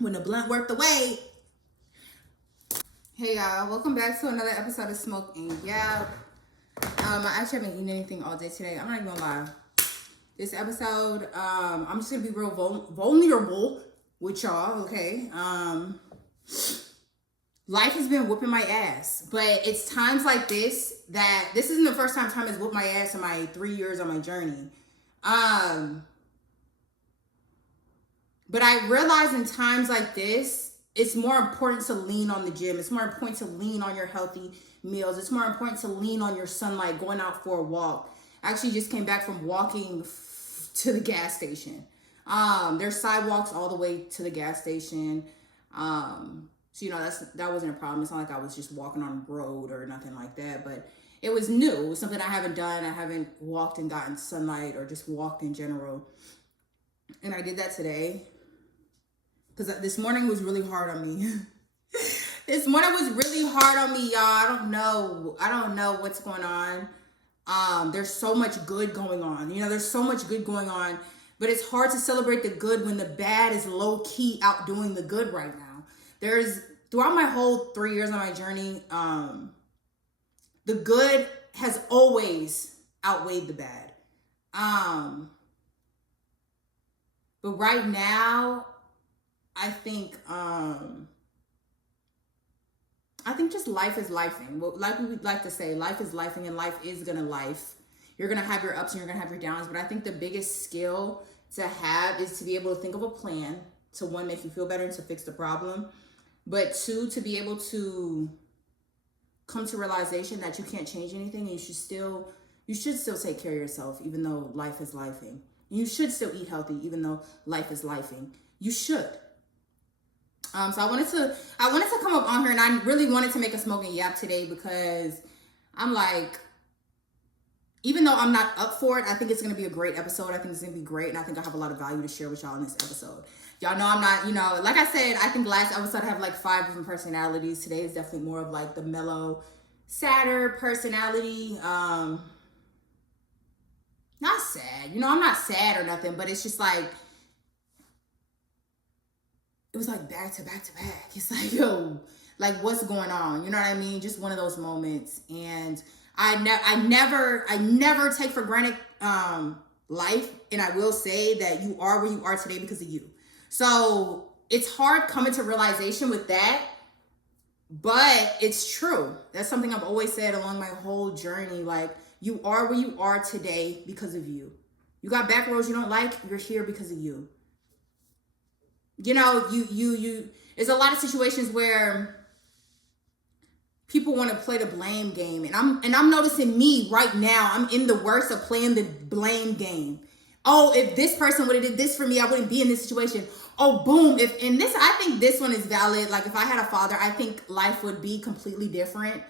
When the blunt worked the wait. Hey y'all, welcome back to another episode of Smoke and YAP. I actually haven't eaten anything all day today. I'm not even gonna lie. This episode, I'm just gonna be real vulnerable with y'all, okay? Life has been whooping my ass, but it's times like this that this isn't the first time has whooped my ass in my 3 years on my journey. But I realize in times like this, it's more important to lean on the gym. It's more important to lean on your healthy meals. It's more important to lean on your sunlight, going out for a walk. I actually just came back from walking to the gas station. There's sidewalks all the way to the gas station. So, you know, that wasn't a problem. It's not like I was just walking on a road or nothing like that, but it was new. It was something I haven't done. I haven't walked and gotten sunlight or just walked in general. And I did that today. Because this morning was really hard on me. This morning was really hard on me, y'all. I don't know what's going on. There's so much good going on. You know, there's so much good going on. But it's hard to celebrate the good when the bad is low-key outdoing the good right now. Throughout my whole 3 years on my journey, the good has always outweighed the bad. But right now, I think just life is lifing. Well, like we would like to say, life is lifing, and life is gonna life. You're gonna have your ups and you're gonna have your downs. But I think the biggest skill to have is to be able to think of a plan to, one, make you feel better and to fix the problem, but two, to be able to come to realization that you can't change anything, and you should still take care of yourself, even though life is lifing. You should still eat healthy, even though life is lifing. You should. So I wanted to come up on here, and I really wanted to make a smoking yap today because I'm like, even though I'm not up for it, I think it's going to be a great episode. I think it's going to be great, and I think I have a lot of value to share with y'all in this episode. Y'all know I'm not, like I said, I think last episode I have like 5 different personalities. Today is definitely more of like the mellow, sadder personality. Not sad. I'm not sad or nothing, but it's just like, it was like back to back to back. It's like, yo, like what's going on? You know what I mean? Just one of those moments. And I never take for granted life. And I will say that you are where you are today because of you. So it's hard coming to realization with that, but it's true. That's something I've always said along my whole journey. Like, you are where you are today because of you. You got back roads you don't like, you're here because of you. You know, you there's a lot of situations where people want to play the blame game, and I'm noticing me right now. I'm in the worst of playing the blame game. Oh, if this person would have did this for me, I wouldn't be in this situation. Oh, boom. I think this one is valid. Like, if I had a father, I think life would be completely different.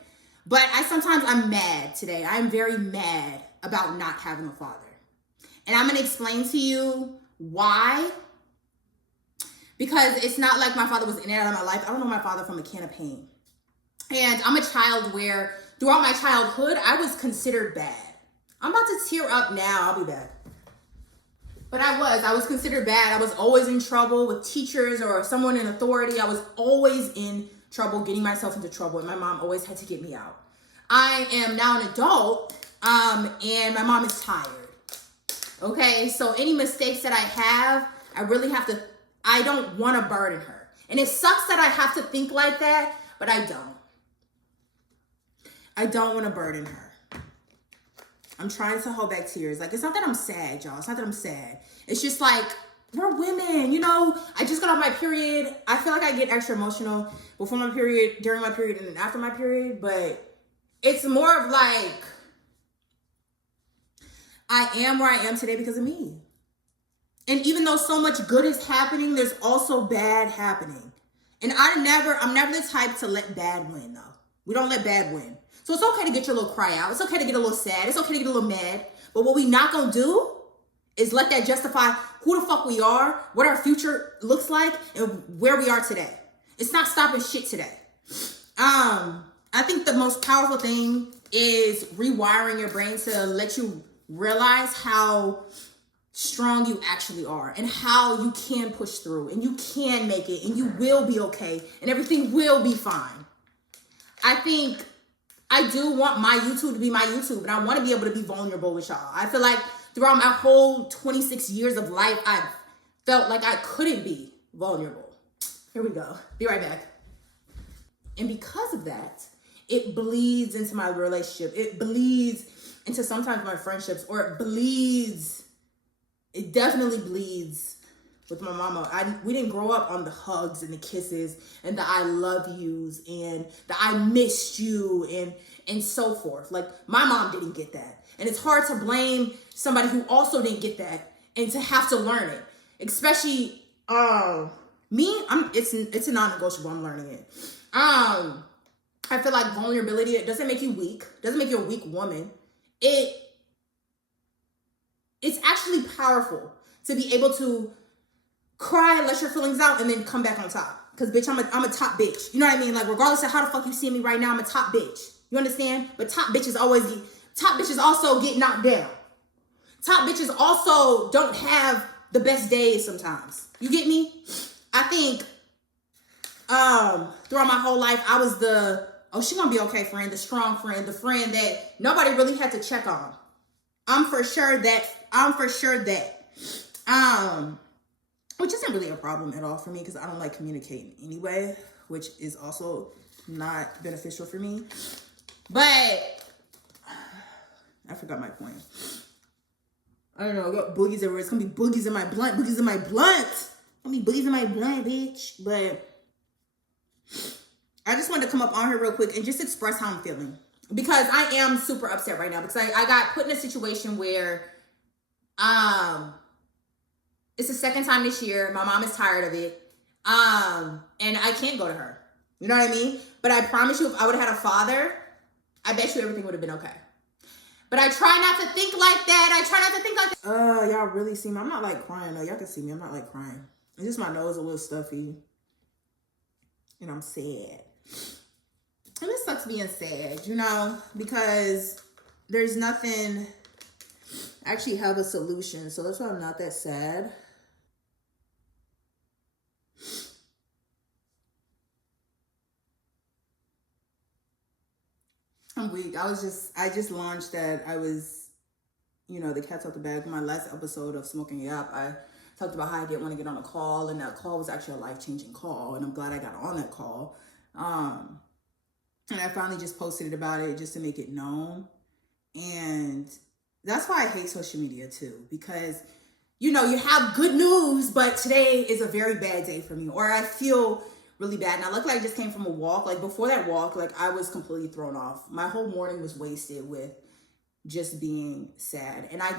But I'm mad today. I'm very mad about not having a father. And I'm going to explain to you why. Because it's not like my father was in and out of my life. I don't know my father from a can of paint. And I'm a child where throughout my childhood, I was considered bad. I'm about to tear up now. I'll be back. But I was considered bad. I was always in trouble with teachers or someone in authority. I was always in trouble, getting myself into trouble. And my mom always had to get me out. I am now an adult, and my mom is tired. Okay, so any mistakes that I have, I don't want to burden her. And it sucks that I have to think like that, but I don't. I don't want to burden her. I'm trying to hold back tears. Like, it's not that I'm sad, y'all. It's not that I'm sad. It's just like, we're women, I just got off my period. I feel like I get extra emotional before my period, during my period, and then after my period. But it's more of like, I am where I am today because of me. And even though so much good is happening, there's also bad happening. And I'm never the type to let bad win, though. We don't let bad win. So it's okay to get your little cry out. It's okay to get a little sad. It's okay to get a little mad. But what we not gonna do is let that justify who the fuck we are, what our future looks like, and where we are today. It's not stopping shit today. I think the most powerful thing is rewiring your brain to let you realize how strong you actually are and how you can push through and you can make it and you will be okay and everything will be fine. I think I do want my YouTube to be my YouTube, and I want to be able to be vulnerable with y'all. I feel like throughout my whole 26 years of life, I've felt like I couldn't be vulnerable. Here we go. Be right back. And because of that, it bleeds into my relationship. It bleeds into sometimes my friendships, or it definitely bleeds with my mama. We didn't grow up on the hugs and the kisses and the I love yous and the I missed you and so forth. Like, my mom didn't get that. And it's hard to blame somebody who also didn't get that and to have to learn it. Especially me, it's a non-negotiable. I'm learning it. I feel like vulnerability, it doesn't make you weak. It doesn't make you a weak woman. It's actually powerful to be able to cry, let your feelings out, and then come back on top. Because, bitch, I'm a top bitch. You know what I mean? Like, regardless of how the fuck you see me right now, I'm a top bitch. You understand? But top bitches also get knocked down. Top bitches also don't have the best days sometimes. You get me? I think throughout my whole life, I was she gonna be okay friend, the strong friend, the friend that nobody really had to check on. I'm for sure that. Which isn't really a problem at all for me because I don't like communicating anyway, which is also not beneficial for me. But I forgot my point. I don't know, I got boogies everywhere. It's gonna be boogies in my blunt. It's gonna be boogies in my blunt, bitch. But I just wanted to come up on here real quick and just express how I'm feeling. Because I am super upset right now because I got put in a situation where it's the second time this year. My mom is tired of it. And I can't go to her. You know what I mean? But I promise you, if I would have had a father, I bet you everything would have been okay. But I try not to think like that. Y'all really see me. I'm not like crying though. Y'all can see me. I'm not like crying. It's just my nose a little stuffy. And I'm sad. And it sucks being sad, you know, because there's nothing. I actually have a solution. So that's why I'm not that sad. I'm weak. I just launched that. I was, the cat's out the bag. My last episode of Smoking YAP, I talked about how I didn't want to get on a call, and that call was actually a life-changing call, and I'm glad I got on that call. And I finally just posted about it just to make it known. And that's why I hate social media too, because, you have good news, but today is a very bad day for me, or I feel really bad. Now, luckily I just came from a walk. Like, before that walk, like, I was completely thrown off. My whole morning was wasted with just being sad. And I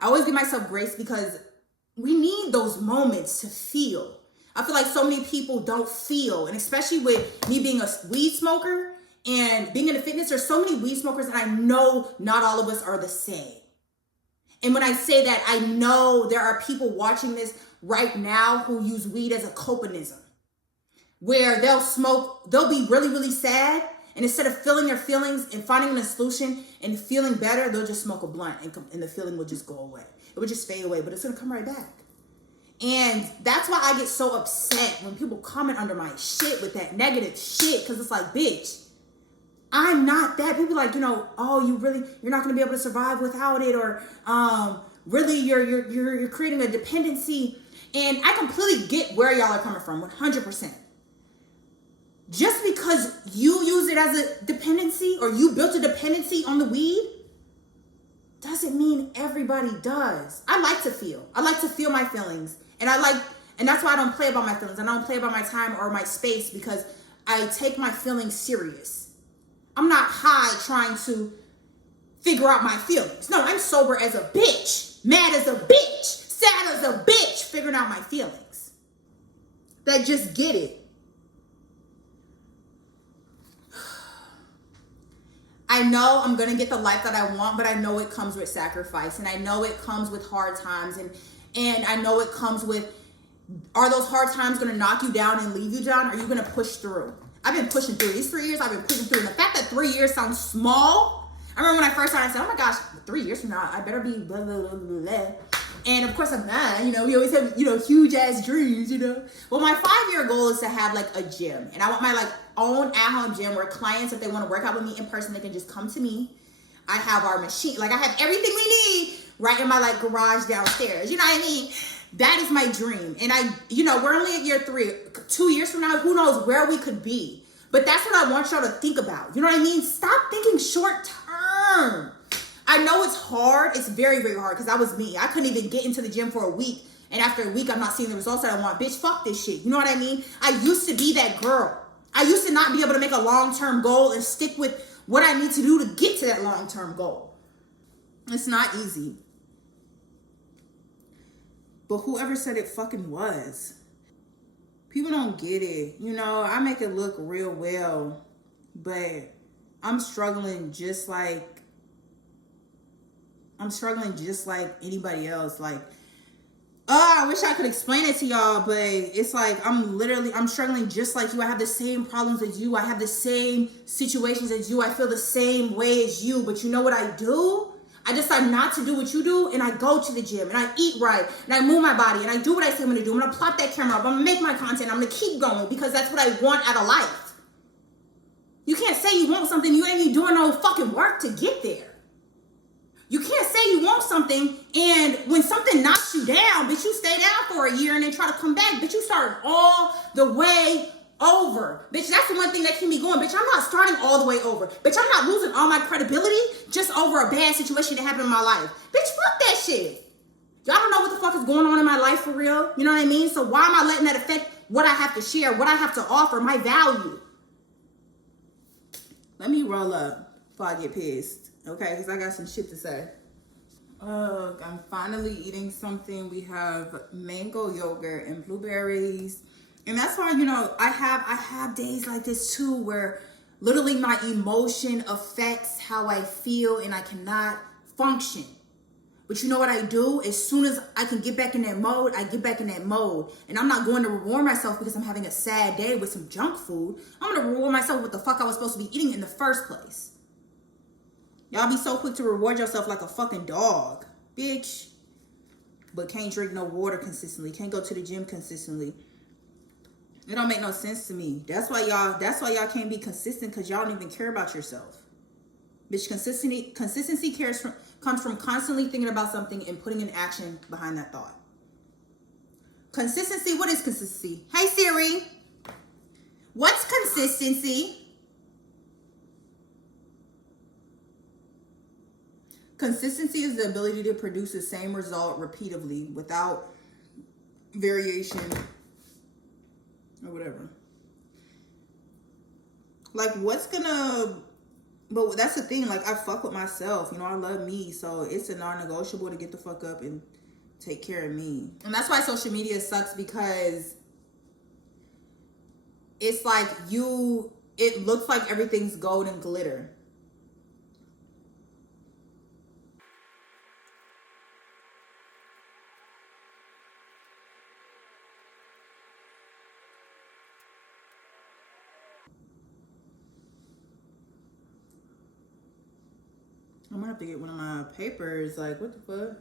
always give myself grace because we need those moments to feel. I feel like so many people don't feel, and especially with me being a weed smoker and being in the fitness, there's so many weed smokers, and I know not all of us are the same. And when I say that, I know there are people watching this right now who use weed as a coping-ism, where they'll be really, really sad, and instead of feeling their feelings and finding a solution and feeling better, they'll just smoke a blunt and the feeling will just go away. It would just fade away, but it's gonna come right back. And that's why I get so upset when people comment under my shit with that negative shit, because it's like, bitch, I'm not that. People like, you're not gonna be able to survive without it, or really you're creating a dependency. And I completely get where y'all are coming from, 100%. Just because you use it as a dependency, or you built a dependency on the weed, doesn't mean everybody does. I like to feel my feelings. And that's why I don't play about my feelings. I don't play about my time or my space, because I take my feelings serious. I'm not high trying to figure out my feelings. No, I'm sober as a bitch, mad as a bitch, sad as a bitch, figuring out my feelings. That just get it. I know I'm going to get the life that I want, but I know it comes with sacrifice, and I know it comes with hard times, and I know it comes with, are those hard times going to knock you down and leave you down? Or are you going to push through? I've been pushing through. These 3 years, I've been pushing through. And the fact that 3 years sounds small, I remember when I first started, I said, oh my gosh, 3 years from now, I better be blah, blah, blah, blah, blah. And of course I'm not, you know, we always have, you know, huge ass dreams, you know. Well, my 5-year goal is to have like a gym. And I want my like own at-home gym where clients, if they want to work out with me in person, they can just come to me. I have our machine, like I have everything we need right in my like garage downstairs. You know what I mean? That is my dream. And I, you know, we're only at year 3. 2 years from now, who knows where we could be. But that's what I want y'all to think about. You know what I mean? Stop thinking short term. I know it's hard. It's very, very hard because that was me. I couldn't even get into the gym for a week. And after a week, I'm not seeing the results that I want. Bitch, fuck this shit. You know what I mean? I used to be that girl. I used to not be able to make a long-term goal and stick with what I need to do to get to that long-term goal. It's not easy. But whoever said it fucking was. People don't get it. You know, I make it look real well, but I'm struggling just like anybody else. Like, I wish I could explain it to y'all, but it's like I'm struggling just like you. I have the same problems as you. I have the same situations as you. I feel the same way as you. But you know what I do? I decide not to do what you do, and I go to the gym, and I eat right, and I move my body, and I do what I say I'm going to do. I'm going to plot that camera up. I'm going to make my content. I'm going to keep going because that's what I want out of life. You can't say you want something. You ain't even doing no fucking work to get there. You can't say you want something, and when something knocks you down, bitch, you stay down for a year and then try to come back. Bitch, you start all the way over. Bitch, that's the one thing that keep me going. Bitch, I'm not starting all the way over. Bitch, I'm not losing all my credibility just over a bad situation that happened in my life. Bitch, fuck that shit. Y'all don't know what the fuck is going on in my life for real. You know what I mean? So why am I letting that affect what I have to share, what I have to offer, my value? Let me roll up before I get pissed, okay? Because I got some shit to say. I'm finally eating something. We have mango yogurt and blueberries. And that's why, you know, I have days like this too where literally my emotion affects how I feel and I cannot function. But you know what I do? As soon as I can get back in that mode, I get back in that mode. And I'm not going to reward myself because I'm having a sad day with some junk food. I'm going to reward myself with what the fuck I was supposed to be eating in the first place. Y'all be so quick to reward yourself like a fucking dog, bitch. But can't drink no water consistently. Can't go to the gym consistently. It don't make no sense to me. That's why y'all can't be consistent, because y'all don't even care about yourself. Bitch, consistency comes from constantly thinking about something and putting an action behind that thought. Consistency, what is consistency? Hey Siri, what's consistency? Consistency is the ability to produce the same result repeatedly without variation or whatever. Like, but that's the thing, like, I fuck with myself, you know, I love me, so it's a non-negotiable to get the fuck up and take care of me. And that's why social media sucks, because it's like it looks like everything's gold and glitter. I'm gonna have to get one of my papers. Like, what the fuck?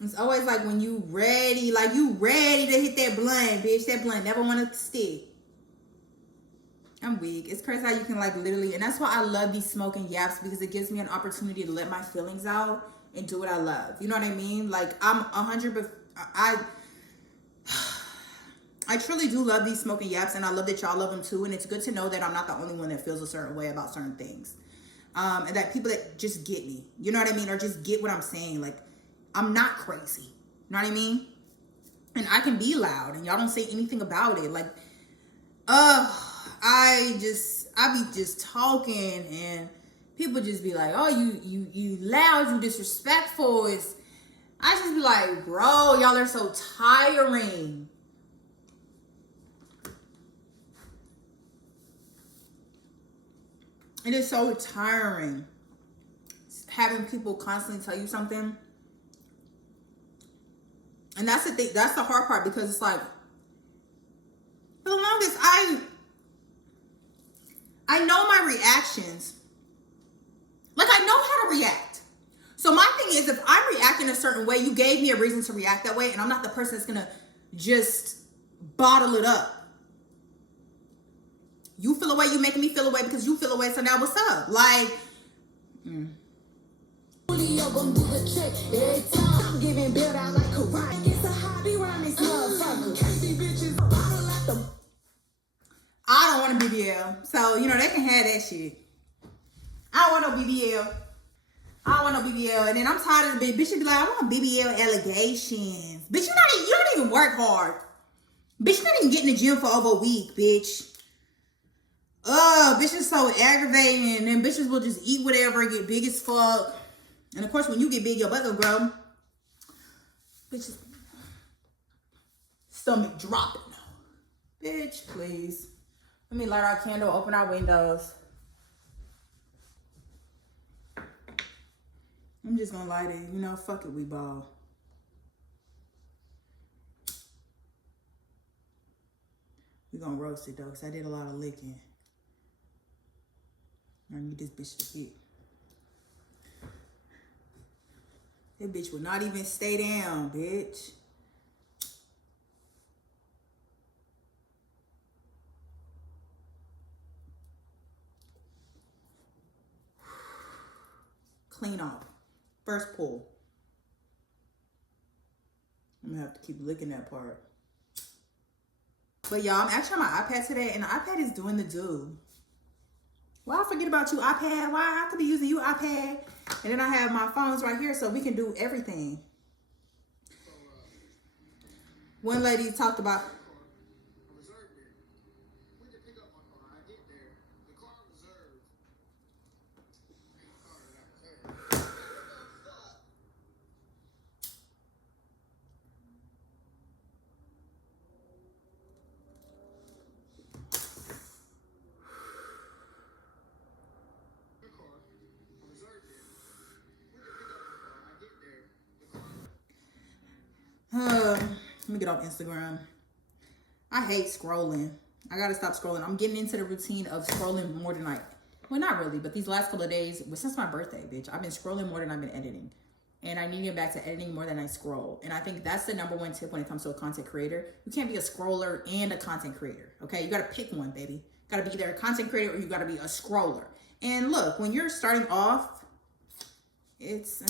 It's always like when you ready to hit that blunt, bitch. That blunt never want to stick. I'm weak. It's crazy how you can like literally, and that's why I love these smoking yaps, because it gives me an opportunity to let my feelings out and do what I love. You know what I mean? Like, I'm 100%. I truly do love these smoking yaps, and I love that y'all love them too. And it's good to know that I'm not the only one that feels a certain way about certain things. And that people that just get me, you know what I mean? Or just get what I'm saying. Like, I'm not crazy. You know what I mean? And I can be loud and y'all don't say anything about it. Like, I be just talking and people just be like, oh, you loud, you disrespectful. I just be like, bro, y'all are so tiring. It is so tiring having people constantly tell you something. And that's the thing, that's the hard part, because it's like, for the longest, I know my reactions. Like, I know how to react. So my thing is, if I'm reacting a certain way, you gave me a reason to react that way, and I'm not the person that's gonna just bottle it up. You feel away, you making me feel away because you feel away, so now what's up? Like, I don't want a BBL. So, you know, they can have that shit. I don't want no BBL. I don't want no BBL. And then I'm tired of the bitch. Be like, I want BBL allegations. Bitch, you don't even work hard. Bitch, you not even get in the gym for over a week, bitch. Bitch is so aggravating. And then bitches will just eat whatever and get big as fuck. And of course, when you get big, your butt will grow. Bitches, stomach dropping. Bitch, please. Let me light our candle, open our windows. I'm just gonna light it. You know, fuck it, we ball. We gonna roast it though, because I did a lot of licking. I need this bitch to hit. That bitch will not even stay down, bitch. Clean off. First pull. I'm gonna have to keep licking that part. But y'all, I'm actually on my iPad today, and the iPad is doing the do. Why I forget about you, iPad? Why I could be using you, iPad? And then I have my phones right here so we can do everything. One lady talked about... Let me get off Instagram. I hate scrolling. I gotta stop scrolling. I'm getting into the routine of scrolling more than well, not really, but these last couple of days, since my birthday, bitch, I've been scrolling more than I've been editing. And I need to get back to editing more than I scroll. And I think that's the #1 tip when it comes to a content creator. You can't be a scroller and a content creator, okay? You gotta pick one, baby. You gotta be either a content creator or you gotta be a scroller. And look, when you're starting off, it's...